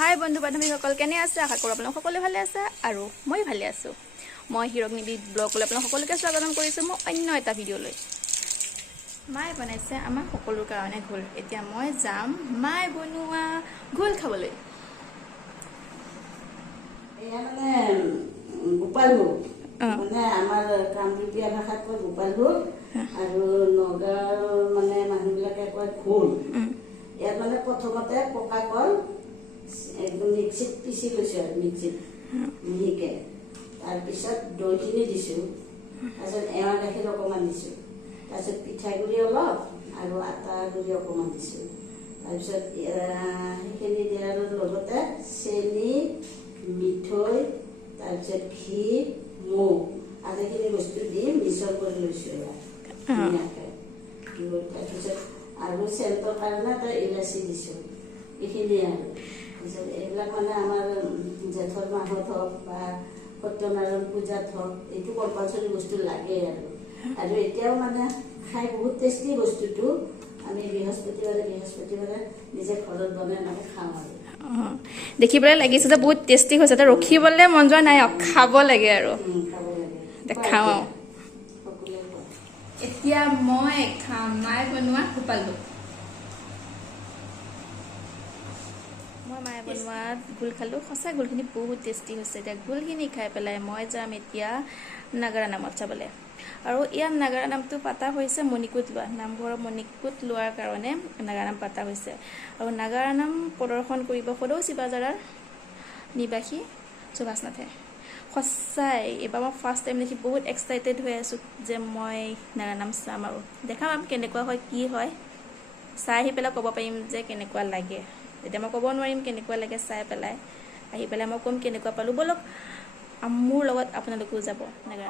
হাই বন্ধু বান্ধৱীসকল কেনে আছে আশা কৰোঁ আপোনালোক সকলোৱে ভালে আছে আৰু মই ভালে আছোঁ মই হিৰকনিধি ব্লগলৈ আপোনালোক সকলোকে স্বাগতম কৰিছোঁ মই অন্য এটা ভিডিঅ'লৈ মায়ে বনাইছে আমাৰ সকলোৰ কাৰণে ঘোল এতিয়া মই যাম মায়ে বনোৱা ঘোল খাবলৈ এয়া মানে গোপাল ভোগ মানে আমাৰ কামৰূপীয়া ভাষাত কয় গোপাল ভোগ আৰু নগাঁৱৰ মানে মানুহবিলাকে কয় ঘোল ইয়াত মানে প্ৰথমতে পকা কল একদম মিক্সিত পিচি লৈছোঁ আৰু মিক্সিত মিহিকে তাৰপিছত দৈখিনি দিছোঁ তাৰপিছত এৱা গাখীৰ অকণমান দিছোঁ তাৰপিছত পিঠাগুড়ি অলপ আৰু আটা গুড়ি অকণমান দিছোঁ তাৰপিছত সেইখিনি দিয়াৰ লগতে চেনি মিঠৈ তাৰপিছত ঘি মৌ আটাইখিনি বস্তু দি মিশ্ৰণ কৰি লৈছোঁ ধুনীয়াকৈ তাৰপিছত আৰু চেণ্টৰ কাৰণে এটা ইলাচি দিছোঁ এইখিনিয়ে আৰু তাৰপিছত এইবিলাক মানে আমাৰ জেঠৰ মাহত হওক বা সত্যনাৰায়ণ পূজাত হওক এইটো কম্পালচৰি বস্তু লাগে আৰু এতিয়াও মানে খাই বহুত টেষ্টি বস্তুটো আমি বৃহস্পতিবাৰে নিজে ঘৰত বনাই মানে খাওঁ আৰু দেখিবলৈ লাগিছে যে বহুত টেষ্টি হৈছে তো ৰখিবলৈ মন যোৱা নাই খাব লাগে আৰু খাব লাগে খাওঁ সকলোৱে কয় এতিয়া মই খাম মায়ে বনোৱা গোপাল ভোগ মই মায়ে বনোৱা ঘোল খালোঁ সঁচা ঘোলখিনি বহুত টেষ্টি হৈছে এতিয়া ঘোলখিনি খাই পেলাই মই যাম এতিয়া নাগাৰা নামত চাবলৈ আৰু ইয়াত নাগাৰা নামটো পাতা হৈছে মণিকূট লোৱা নামঘৰৰ মণিকূট লোৱাৰ কাৰণে নাগাৰা নাম পাতা হৈছে আৰু নাগাৰা নাম প্ৰদৰ্শন কৰিব সদৌচি বাজাৰৰ নিবাসী সুভাষ নাথে সঁচাই এইবাৰ মই ফাৰ্ষ্ট টাইম দেখি বহুত এক্সাইটেড হৈ আছোঁ যে মই নাগাৰা নাম চাম আৰু দেখাম কেনেকুৱা হয় কি হয় চাই আহি পেলাই ক'ব পাৰিম যে কেনেকুৱা লাগে এতিয়া মই ক'ব নোৱাৰিম কেনেকুৱা লাগে চাই পেলাই আহি পেলাই মই ক'ম কেনেকুৱা পালোঁ ব'লক মোৰ লগত আপোনালোকেও যাব নাগাৰা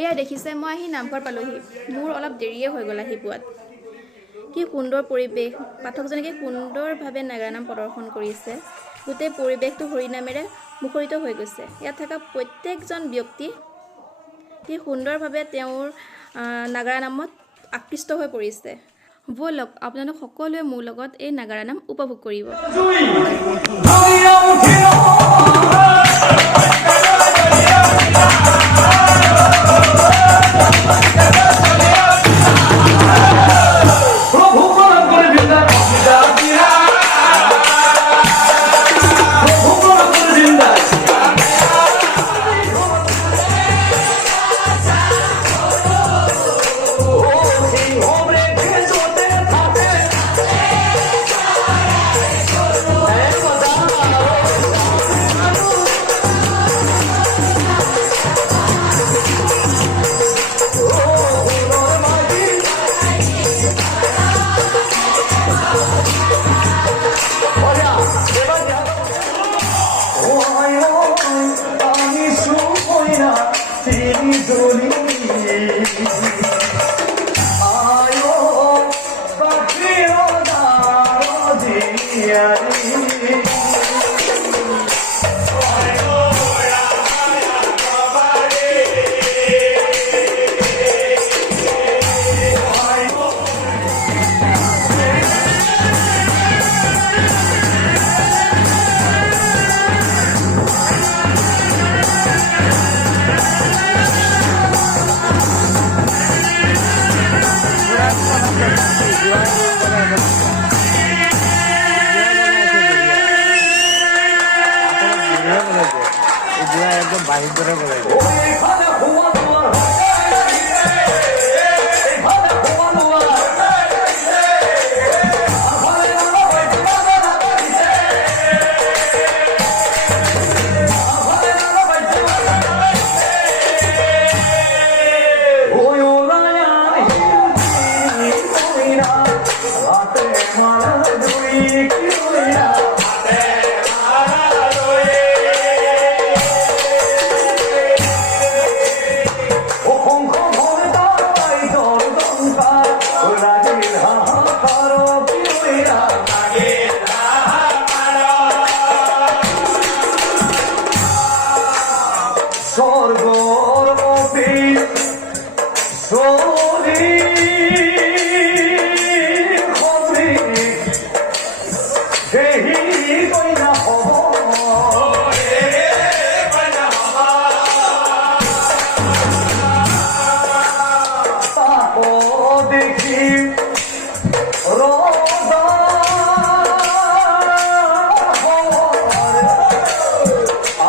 এয়া দেখিছে মই আহি নামঘৰ পালোহি মোৰ অলপ দেৰিয়ে হৈ গ'ল আহি পোৱাত কি সুন্দৰ পৰিৱেশ পাঠকজনে কি সুন্দৰভাৱে নাগাৰা নাম প্ৰদৰ্শন কৰিছে গোটেই পৰিৱেশটো হৰিনামেৰে মুখৰিত হৈ গৈছে ইয়াত থকা প্ৰত্যেকজন ব্যক্তি কি সুন্দৰভাৱে তেওঁৰ নাগাৰা নামত আকৃষ্ট হৈ পৰিছে ব'লক আপোনালোক সকলোৱে মোৰ লগত এই নাগাৰা নাম উপভোগ কৰিব একদম বাহির করে বলে দেহি কইনা হব তাকো দেখি রোজা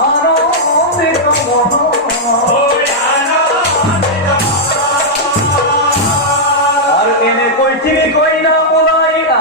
আনন্দিত মন আর এনে কইছিলি কইনা বলাইয়া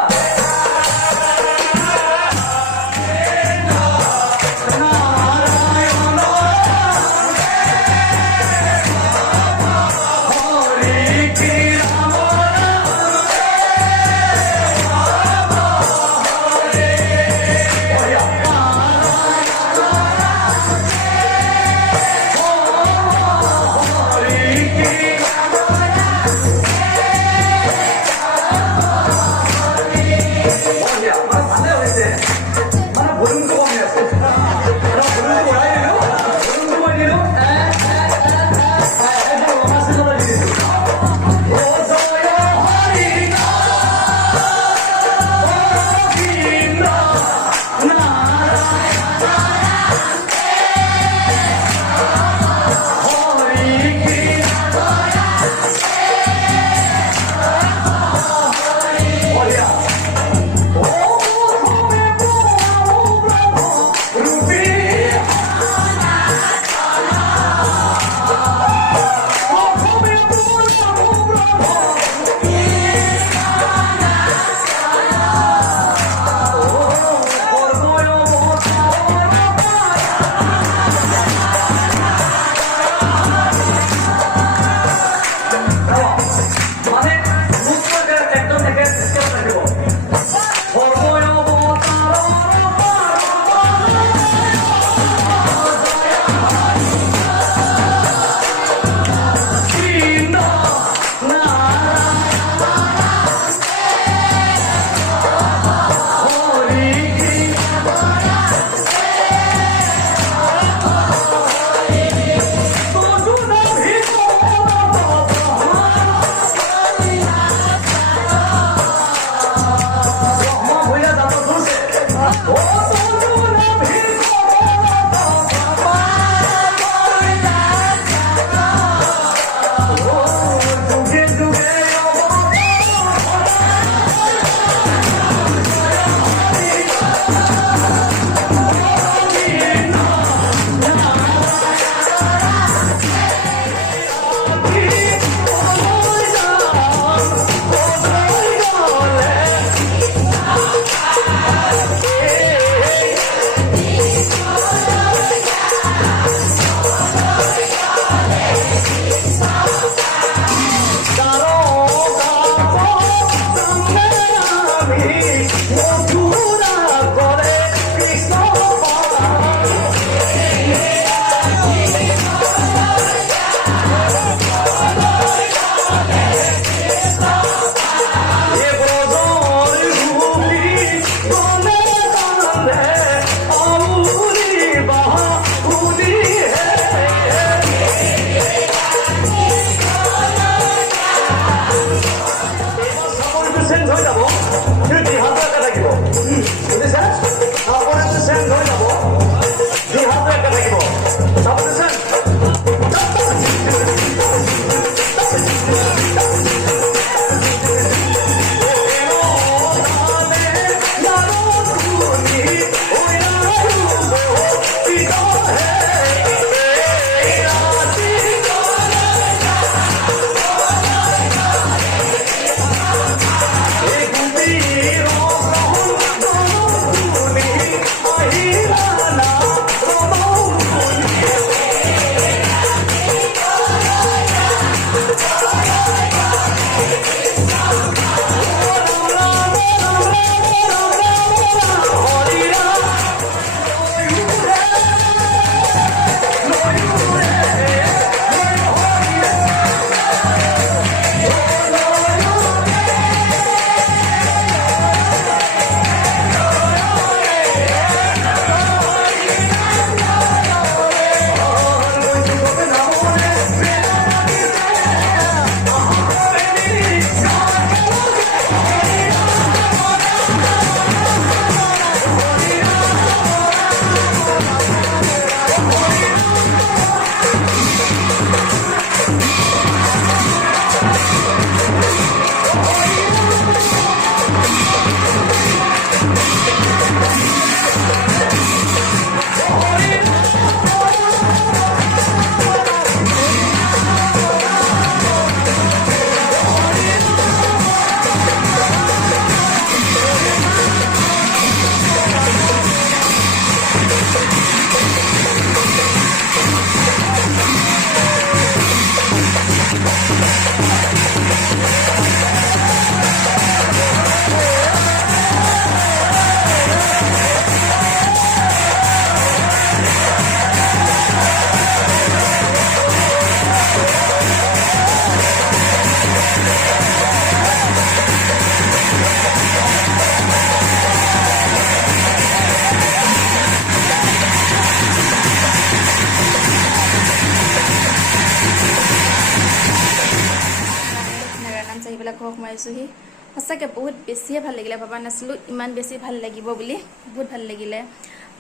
পাইছোঁহি সঁচাকৈ বহুত বেছিয়ে ভাল লাগিলে ভবা নাছিলোঁ ইমান বেছি ভাল লাগিব বুলি বহুত ভাল লাগিলে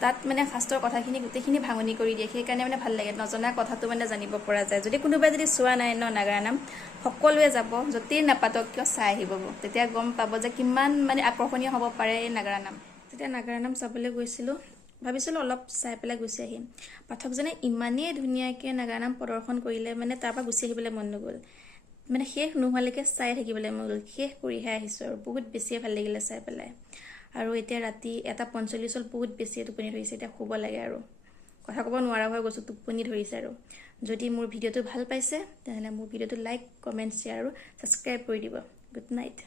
তাত মানে শাস্ত্ৰৰ কথাখিনি গোটেইখিনি ভাঙনি কৰি দিয়ে সেইকাৰণে মানে ভাল লাগে নজনা কথাটো মানে জানিব পৰা যায় যদি কোনোবাই যদি চোৱা নাই ন নাগাৰা নাম সকলোৱে যাব য'তেই নাপাতক কিয় চাই আহিব তেতিয়া গম পাব যে কিমান মানে আকৰ্ষণীয় হ'ব পাৰে এই নাগাৰা নাম যেতিয়া নাগাৰা নাম চাবলৈ গৈছিলোঁ ভাবিছিলোঁ অলপ চাই পেলাই গুচি আহিম পাঠকজনে ইমানেই ধুনীয়াকৈ নাগাৰা নাম প্ৰদৰ্শন কৰিলে মানে তাৰ পৰা গুচি আহিবলৈ মন নগ'ল মানে শেষ নোহোৱালৈকে চাই থাকিবলৈ মন গ'ল শেষ কৰিহে আহিছোঁ আৰু বহুত বেছিয়ে ভাল লাগিলে চাই পেলাই আৰু এতিয়া ৰাতি 1:45 হ'ল বহুত বেছিয়ে টোপনি ধৰিছে এতিয়া শুব লাগে আৰু কথা ক'ব নোৱাৰা হৈ গৈছোঁ টোপনি ধৰিছে আৰু যদি মোৰ ভিডিঅ'টো ভাল পাইছে তেনেহ'লে মোৰ ভিডিঅ'টো লাইক কমেণ্ট শ্বেয়াৰ আৰু ছাবস্ক্ৰাইব কৰি দিব গুড নাইট